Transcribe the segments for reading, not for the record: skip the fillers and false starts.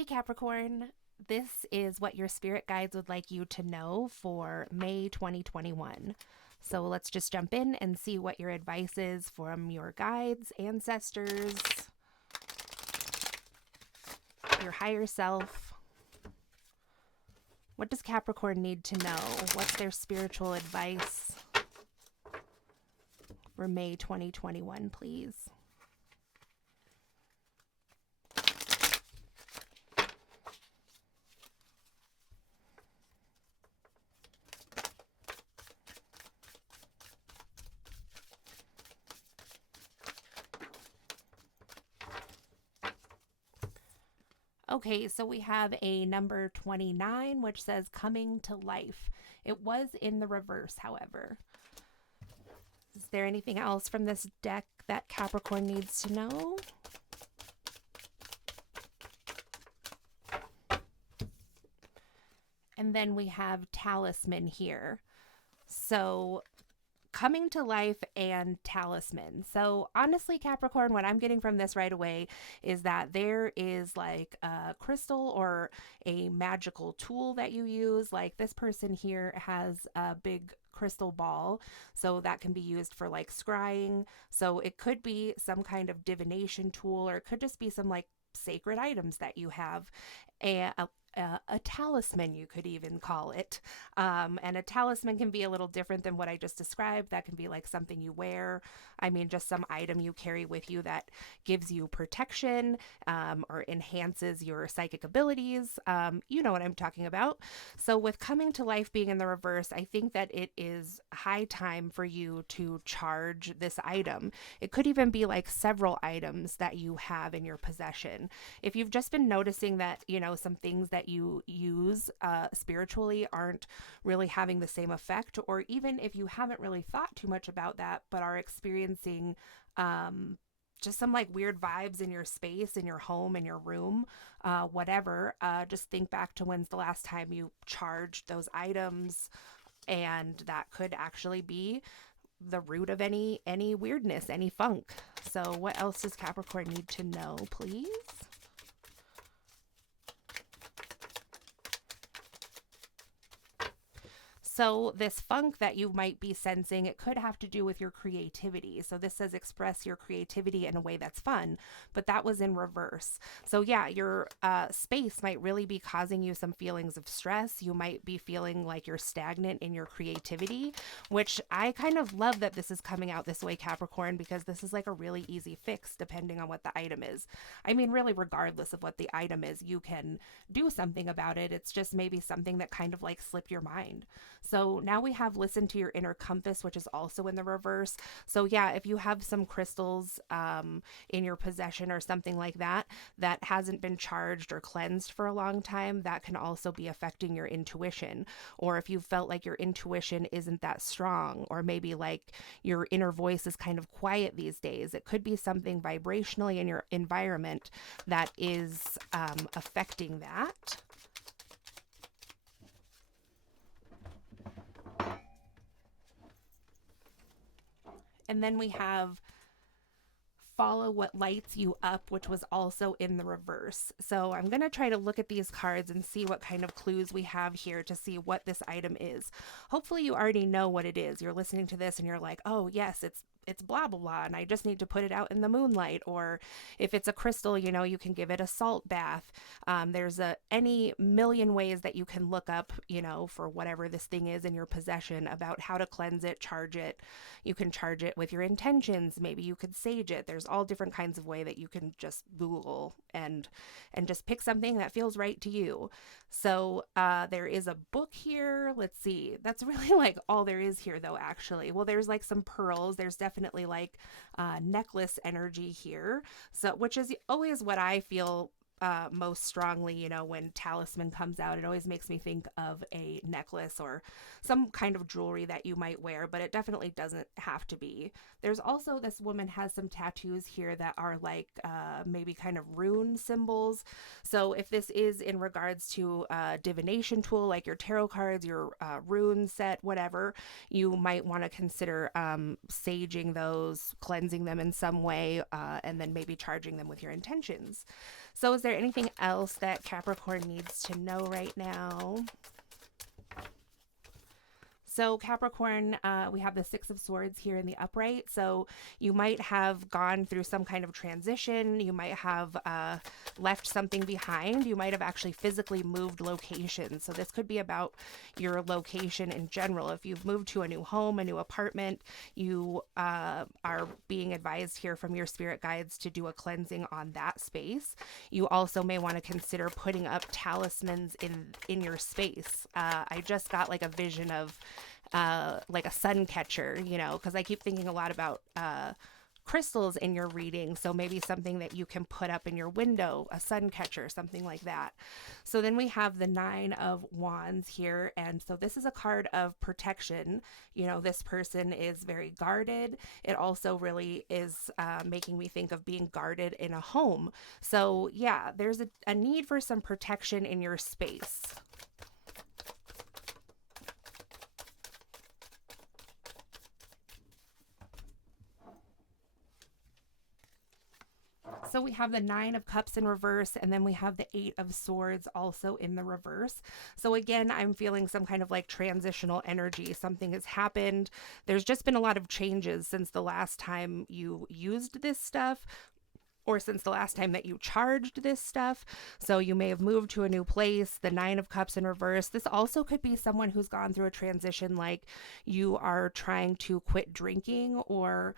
Hey Capricorn, this is what your spirit guides would like you to know for May 2021. So let's just jump in and see what your advice is from your guides, ancestors, your higher self. What does Capricorn need to know? What's their spiritual advice for May 2021, please? Okay, so we have a number 29, which says coming to life. It was in the reverse, however. Is there anything else from this deck that Capricorn needs to know? And then we have talisman here. So coming to life and talisman. So honestly, Capricorn, what I'm getting from this right away is that there is like a crystal or a magical tool that you use. Like this person here has a big crystal ball, so that can be used for like scrying. So it could be some kind of divination tool, or it could just be some like sacred items that you have. A talisman, you could even call it. And a talisman can be a little different than what I just described. That can be like something you wear. I mean, just some item you carry with you that gives you protection, or enhances your psychic abilities. You know what I'm talking about. So, with coming to life being in the reverse, I think that it is high time for you to charge this item. It could even be like several items that you have in your possession. If you've just been noticing that, some things that you use spiritually aren't really having the same effect, or even if you haven't really thought too much about that, but are experiencing just some like weird vibes in your space, in your home, in your room, whatever, just think back to when's the last time you charged those items, and that could actually be the root of any weirdness, any funk. So what else does Capricorn need to know, please? So this funk that you might be sensing, it could have to do with your creativity. So this says express your creativity in a way that's fun, but that was in reverse. So yeah, your space might really be causing you some feelings of stress. You might be feeling like you're stagnant in your creativity, which I kind of love that this is coming out this way, Capricorn, because this is like a really easy fix depending on what the item is. I mean, really, regardless of what the item is, you can do something about it. It's just maybe something that kind of like slipped your mind. So now we have listen to your inner compass, which is also in the reverse. So yeah, if you have some crystals in your possession or something like that that hasn't been charged or cleansed for a long time, that can also be affecting your intuition. Or if you felt like your intuition isn't that strong, or maybe like your inner voice is kind of quiet these days, it could be something vibrationally in your environment that is affecting that. And then we have follow what lights you up, which was also in the reverse. So I'm going to try to look at these cards and see what kind of clues we have here to see what this item is. Hopefully you already know what it is. You're listening to this and you're like, oh yes, it's blah blah blah, and I just need to put it out in the moonlight. Or if it's a crystal, you can give it a salt bath. There's any million ways that you can look up, for whatever this thing is in your possession, about how to cleanse it, charge it. You can charge it with your intentions. Maybe you could sage it. There's all different kinds of way that you can just Google and just pick something that feels right to you. So there is a book here. Let's see. That's really like all there is here, though, actually. Well, there's like some pearls. There's definitely like necklace energy here. So, which is always what I feel most strongly, when talisman comes out. It always makes me think of a necklace or some kind of jewelry that you might wear, but it definitely doesn't have to be. There's also, this woman has some tattoos here that are like maybe kind of rune symbols. So if this is in regards to a divination tool, like your tarot cards, your rune set, whatever, you might want to consider saging those, cleansing them in some way, and then maybe charging them with your intentions. So is there anything else that Capricorn needs to know right now? So Capricorn, we have the Six of Swords here in the upright. So you might have gone through some kind of transition. You might have left something behind. You might have actually physically moved locations. So this could be about your location in general. If you've moved to a new home, a new apartment, you are being advised here from your spirit guides to do a cleansing on that space. You also may want to consider putting up talismans in your space. I just got like a vision of like a sun catcher, you know, because I keep thinking a lot about crystals in your reading. So maybe something that you can put up in your window, a sun catcher, something like that. So then we have the Nine of Wands here. And so this is a card of protection. You know, this person is very guarded. It also really is making me think of being guarded in a home. So yeah, there's a need for some protection in your space. So we have the Nine of Cups in reverse, and then we have the Eight of Swords also in the reverse. So again, I'm feeling some kind of like transitional energy. Something has happened. There's just been a lot of changes since the last time you used this stuff, or since the last time that you charged this stuff. So you may have moved to a new place. The Nine of Cups in reverse. This also could be someone who's gone through a transition, like you are trying to quit drinking or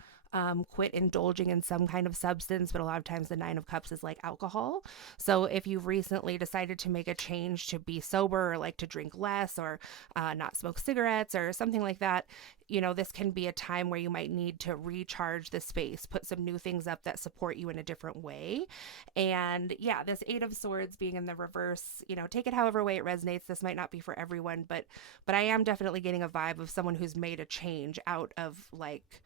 quit indulging in some kind of substance, but a lot of times the Nine of Cups is like alcohol. So if you've recently decided to make a change to be sober, or like to drink less, or not smoke cigarettes or something like that, you know, this can be a time where you might need to recharge the space, put some new things up that support you in a different way. And yeah, this Eight of Swords being in the reverse, you know, take it however way it resonates. This might not be for everyone, but I am definitely getting a vibe of someone who's made a change out of like,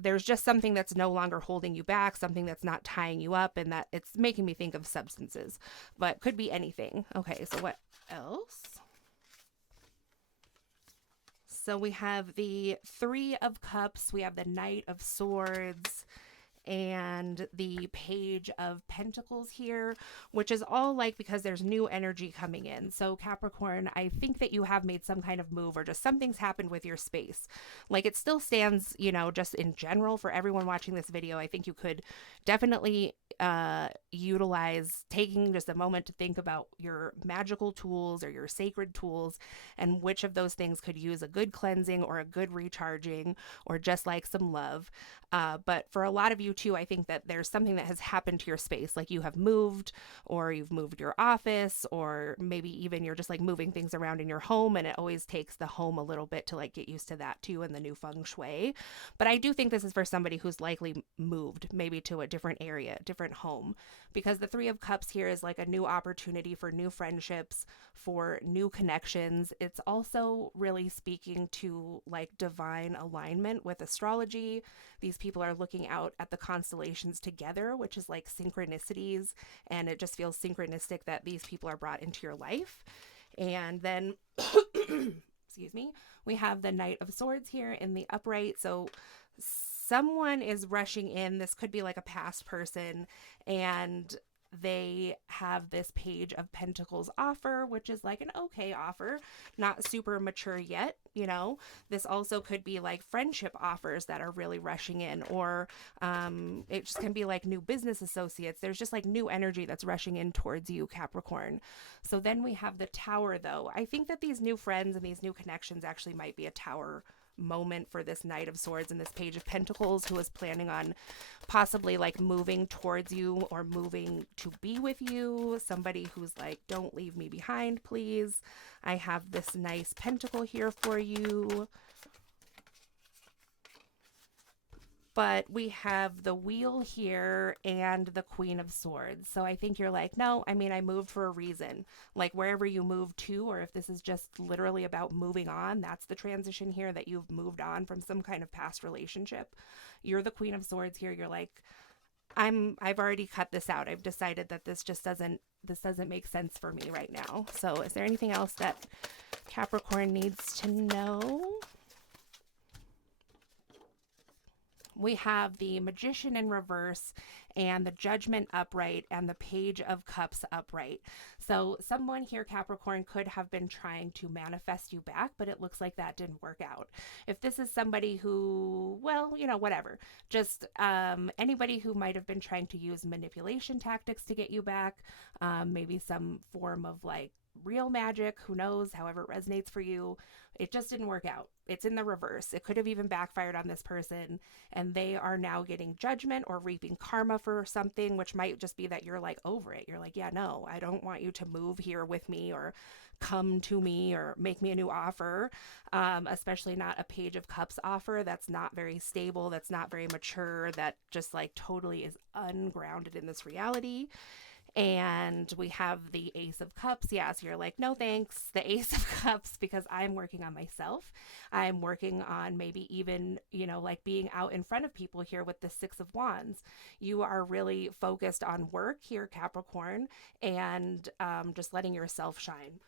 there's just something that's no longer holding you back, something that's not tying you up, and that it's making me think of substances, but could be anything. Okay, so what else? So we have the Three of Cups, we have the Knight of Swords, and the Page of Pentacles here, which is all like because there's new energy coming in. So Capricorn, I think that you have made some kind of move, or just something's happened with your space. Like it still stands, you know, just in general for everyone watching this video. I think you could definitely utilize taking just a moment to think about your magical tools or your sacred tools, and which of those things could use a good cleansing or a good recharging, or just like some love. But for a lot of you too, I think that there's something that has happened to your space, like you have moved, or you've moved your office, or maybe even you're just like moving things around in your home, and it always takes the home a little bit to like get used to that too, and the new feng shui. But I do think this is for somebody who's likely moved maybe to a different area, different home, because the Three of Cups here is like a new opportunity for new friendships, for new connections. It's also really speaking to like divine alignment with astrology. These people are looking out at the constellations together, which is like synchronicities, and it just feels synchronistic that these people are brought into your life. And then excuse me, we have the Knight of Swords here in the upright. So someone is rushing in. This could be like a past person, and they have this Page of Pentacles offer, which is like an okay offer, not super mature yet, you know. This also could be like friendship offers that are really rushing in, or it just can be like new business associates. There's just like new energy that's rushing in towards you, Capricorn. So then we have the Tower, though. I think that these new friends and these new connections actually might be a Tower moment for this Knight of Swords and this Page of Pentacles, who is planning on possibly like moving towards you or moving to be with you. Somebody who's like, don't leave me behind, please. I have this nice pentacle here for you. But we have the Wheel here and the Queen of Swords. So I think you're like, no, I mean, I moved for a reason. Like wherever you move to, or if this is just literally about moving on, that's the transition here, that you've moved on from some kind of past relationship. You're the Queen of Swords here. You're like, I've already cut this out. I've decided that this doesn't make sense for me right now. So is there anything else that Capricorn needs to know? We have the Magician in reverse and the Judgment upright and the Page of Cups upright. So someone here, Capricorn, could have been trying to manifest you back, but it looks like that didn't work out. If this is somebody who, well, whatever, just anybody who might have been trying to use manipulation tactics to get you back, maybe some form of like real magic, who knows, however it resonates for you, it just didn't work out. It's in the reverse. It could have even backfired on this person, and they are now getting judgment or reaping karma for something, which might just be that you're like over it. You're like, yeah, no, I don't want you to move here with me or come to me or make me a new offer, especially not a Page of Cups offer that's not very stable, that's not very mature, that just like totally is ungrounded in this reality. And we have the Ace of Cups. Yeah, so you're like, no thanks, the Ace of Cups, because I'm working on myself. I'm working on maybe even, like being out in front of people here with the Six of Wands. You are really focused on work here, Capricorn, and just letting yourself shine.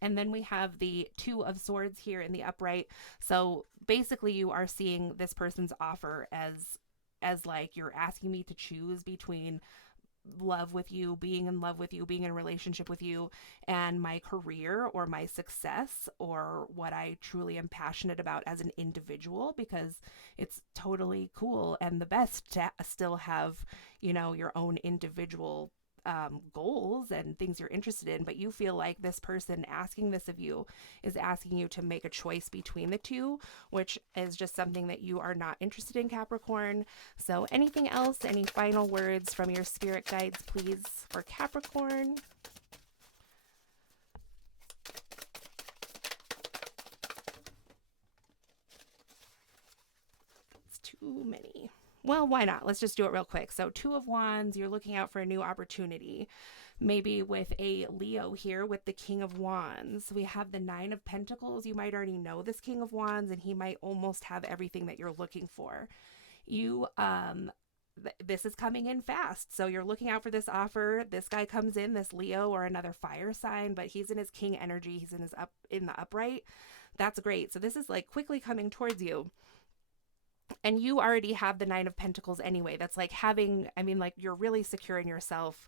And then we have the Two of Swords here in the upright. So basically you are seeing this person's offer as like, you're asking me to choose between love with you, being in love with you, being in a relationship with you, and my career or my success or what I truly am passionate about as an individual, because it's totally cool and the best to still have, your own individual goals and things you're interested in, but you feel like this person asking this of you is asking you to make a choice between the two, which is just something that you are not interested in, Capricorn. So anything else, any final words from your spirit guides, please, for Capricorn? It's too many. Well, why not? Let's just do it real quick. So Two of Wands, you're looking out for a new opportunity, maybe with a Leo here with the King of Wands. We have the Nine of Pentacles. You might already know this King of Wands, and he might almost have everything that you're looking for. This is coming in fast. So you're looking out for this offer. This guy comes in, this Leo or another fire sign, but he's in his King energy. He's in the upright. That's great. So this is like quickly coming towards you. And you already have the Nine of Pentacles anyway. That's like like you're really secure in yourself.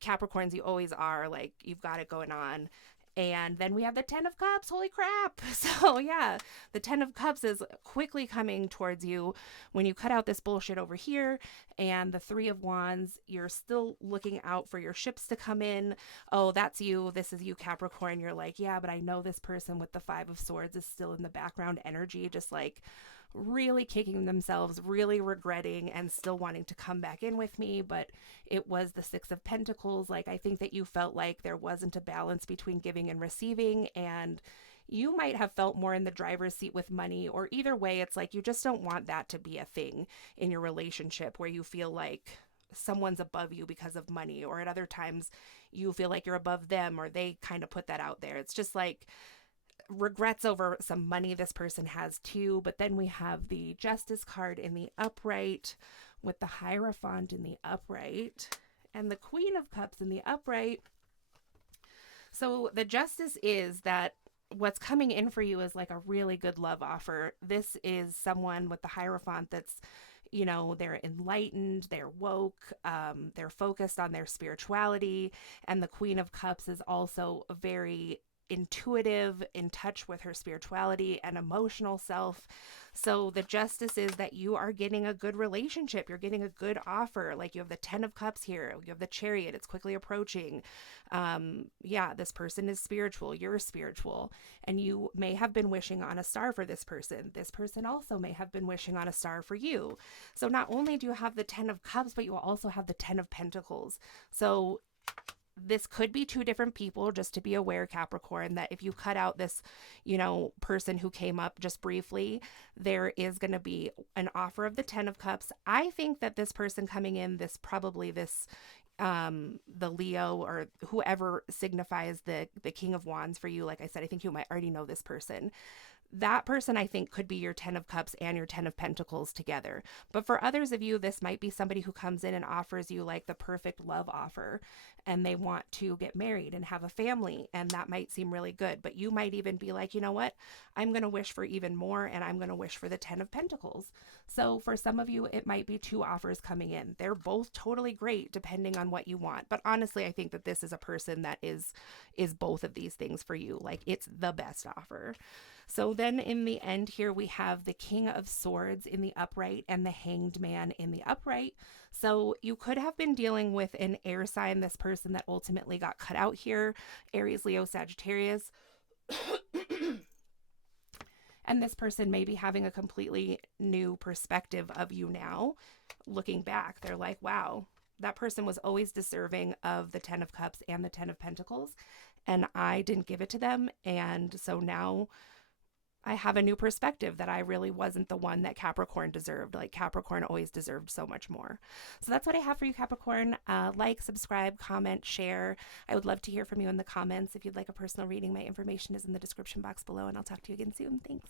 Capricorns, you always are, like you've got it going on. And then we have the Ten of Cups. Holy crap. So yeah, the Ten of Cups is quickly coming towards you when you cut out this bullshit over here. And the Three of Wands, you're still looking out for your ships to come in. Oh, that's you. This is you, Capricorn. You're like, yeah, but I know this person with the Five of Swords is still in the background energy, just like really kicking themselves, really regretting and still wanting to come back in with me. But it was the Six of Pentacles. Like, I think that you felt like there wasn't a balance between giving and receiving, and you might have felt more in the driver's seat with money, or either way, it's like you just don't want that to be a thing in your relationship where you feel like someone's above you because of money, or at other times you feel like you're above them, or they kind of put that out there. It's just like regrets over some money this person has too. But then we have the Justice card in the upright with the Hierophant in the upright and the Queen of Cups in the upright. So the Justice is that what's coming in for you is like a really good love offer. This is someone with the Hierophant that's, they're enlightened, they're woke, they're focused on their spirituality. And the Queen of Cups is also very intuitive, in touch with her spirituality and emotional self. So the Justice is that you are getting a good relationship. You're getting a good offer. Like, you have the Ten of Cups here. You have the Chariot. It's quickly approaching. This person is spiritual. You're spiritual. And you may have been wishing on a star for this person. This person also may have been wishing on a star for you. So not only do you have the Ten of Cups, but you also have the Ten of Pentacles. So this could be two different people, just to be aware, Capricorn, that if you cut out this, person who came up just briefly, there is going to be an offer of the Ten of Cups. I think that this person coming in, the Leo or whoever signifies the King of Wands for you, like I said, I think you might already know this person. that person I think could be your 10 of Cups and your 10 of Pentacles together. But for others of you, this might be somebody who comes in and offers you like the perfect love offer, and they want to get married and have a family, and that might seem really good. But you might even be like, you know what, I'm going to wish for even more, and I'm going to wish for the 10 of Pentacles. So for some of you, it might be two offers coming in. They're both totally great depending on what you want. But honestly, I think that this is a person that is both of these things for you. Like, it's the best offer. So then in the end here, we have the King of Swords in the upright and the Hanged Man in the upright. So you could have been dealing with an air sign, this person that ultimately got cut out here, Aries, Leo, Sagittarius. And this person may be having a completely new perspective of you now. Looking back, they're like, wow, that person was always deserving of the 10 of Cups and the 10 of Pentacles, and I didn't give it to them. And so now I have a new perspective that I really wasn't the one that Capricorn deserved. Like, Capricorn always deserved so much more. So that's what I have for you, Capricorn. Like, subscribe, comment, share. I would love to hear from you in the comments. If you'd like a personal reading, my information is in the description box below, and I'll talk to you again soon. Thanks.